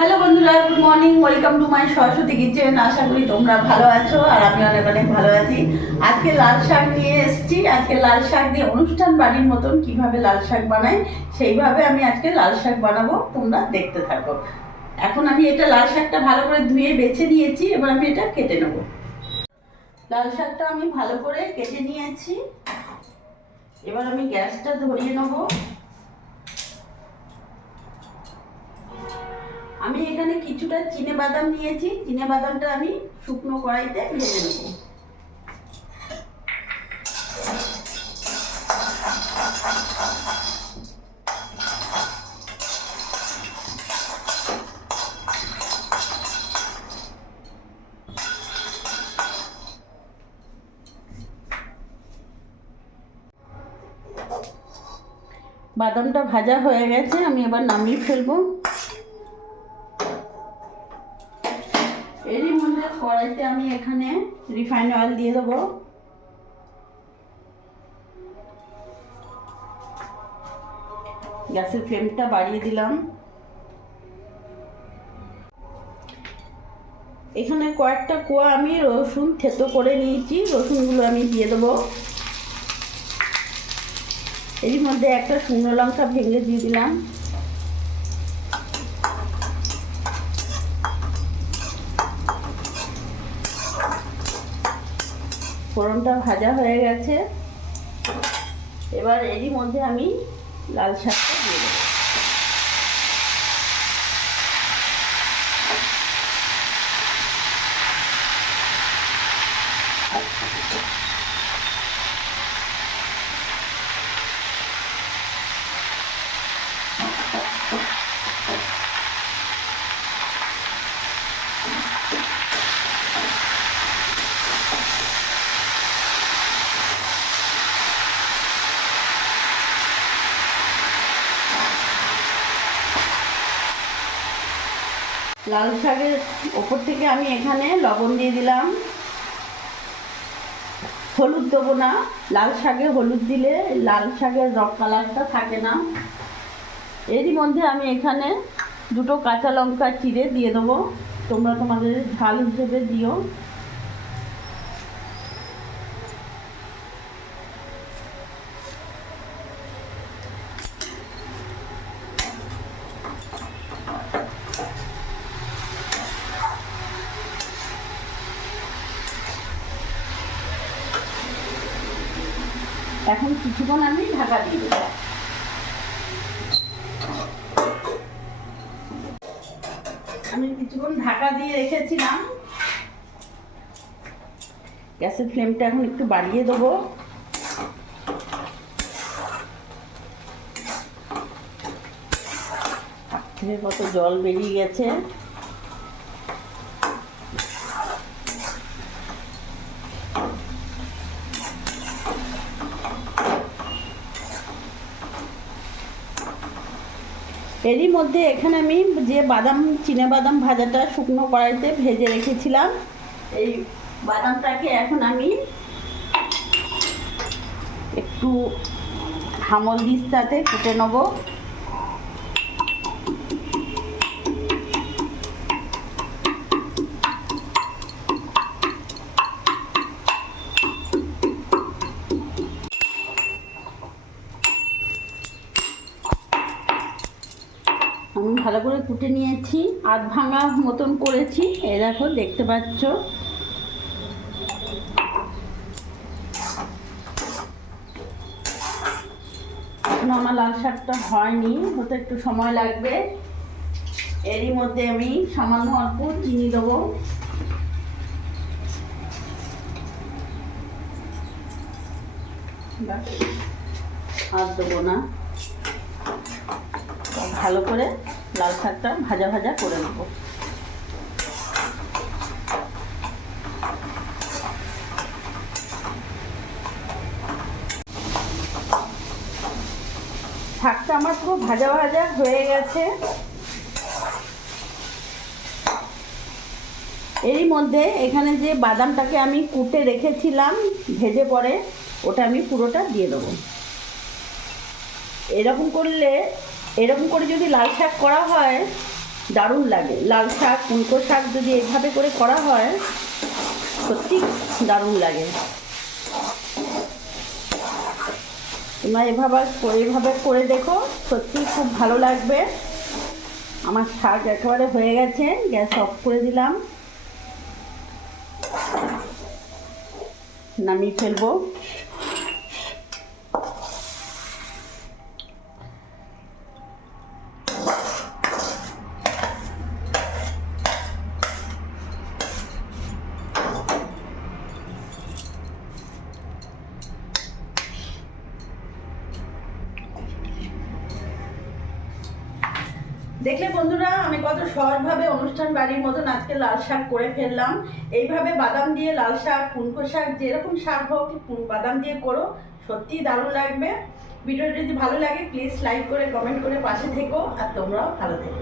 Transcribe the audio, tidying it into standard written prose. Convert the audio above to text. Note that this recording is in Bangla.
হ্যালো বন্ধুরা, good morning, welcome to my Saraswati kitchen. আশা করি তোমরা ভালো আছো আর আমি অনেক অনেক ভালো আছি। আজকে লাল শাক নিয়ে এসেছি। আজকে লাল শাক দিয়ে অনুষ্ঠান বাড়ির মতন কিভাবে লাল শাক বানাই সেইভাবে আমি আজকে লাল শাক বানাবো, তোমরা দেখতে থাকো। এখন আমি এটা লাল শাকটা ভালো করে ধুয়ে বেছে নিয়েছি, এবার আমি এটা কেটে নেব। লাল শাকটা আমি ভালো করে কেটে নিয়েছি, এবার আমি গ্যাসটা ধরিয়ে নেবো। আমি এখানে কিছুটা চিনে বাদাম নিয়েছি, চিনে বাদামটা আমি শুকনো কড়াইতে ভেজে নেব। বাদামটা ভাজা হয়ে গেছে, আমি এবার নামিয়ে ফেলবো। এরই মধ্যে কড়াইতে আমি এখানে রিফাইন্ড অয়েল দিয়ে দেবো। গ্যাসের ফ্লেমটা বাড়িয়ে দিলাম। এখানে কয়েকটা কোয়া আমি রসুন থেতো করে নিয়েছি, রসুনগুলো আমি দিয়ে দেবো। এরই মধ্যে একটা শুকনো লঙ্কা ভেঙে দিয়ে দিলাম। ফোড়নটা ভাজা হয়ে গেছে, এবার এরই মধ্যে আমি লাল শাকটা দিয়ে দেবো। লাল শাকের ওপর থেকে আমি এখানে লবণ দিয়ে দিলাম। হলুদ দেবো না, লাল শাকে হলুদ দিলে লাল শাকের রং কালারটা থাকে না। এরই মধ্যে আমি এখানে দুটো কাঁচা লঙ্কা চিড়ে দিয়ে দেবো, তোমরা তোমাদের ঝাল হিসেবে দিও। এখন কিছুক্ষণ আমি ঢাকা দিয়ে দেবো। আমি কিছুক্ষণ ঢাকা দিয়ে রেখেছিলাম। গ্যাসের ফ্লেমটা এখন একটু বাড়িয়ে দেবো। কত জল বেরিয়ে গেছে। এরই মধ্যে এখানে আমি যে চিনে বাদাম ভাজাটা শুকনো কড়াইতে ভেজে রেখেছিলাম, এই বাদামটাকে এখন আমি একটু হামল দিস্তাতে কুটে নেব। আমি ভালো করে কুটে নিয়েছি, আধ ভাঙা মতন করেছি, এই দেখো দেখতে পাচ্ছ। এখন আমার লাল শাকটা হয়নি, হতে একটু সময় লাগবে। এরই মধ্যে আমি সামান্য অল্প চিনি দেবো। আর দেবো না, ভালো করে লাল শাকটা ভাজা ভাজা করে নেব। শাকটা আমার পুরো ভাজা ভাজা হয়ে গেছে। এরই মধ্যে এখানে যে বাদামটাকে আমি কুটে রেখেছিলাম ভেজে পরে, ওটা আমি পুরোটা দিয়ে দেবো। এরকম করে যদি লাল শাক করা হয় দারুণ লাগে। লাল শাক কুনকো শাক যদি এইভাবে করে করা হয় সত্যি দারুণ লাগে। তোমরা এভাবে করে দেখো, সত্যি খুব ভালো লাগবে। আমার শাক একেবারে হয়ে গেছে, গ্যাস অফ করে দিলাম, নামিয়ে ফেলবো। দেখলে বন্ধুরা, আমি কত সহজভাবে অনুষ্ঠান বাড়ির মতন আজকে লাল শাক করে ফেললাম। এইভাবে বাদাম দিয়ে লাল শাক, কুনকো শাক, যেরকম শাক হোক বাদাম দিয়ে করো, সত্যিই দারুণ লাগবে। ভিডিওটি যদি ভালো লাগে প্লিজ লাইক করে কমেন্ট করে পাশে থেকো, আর তোমরাও ভালো থেকো।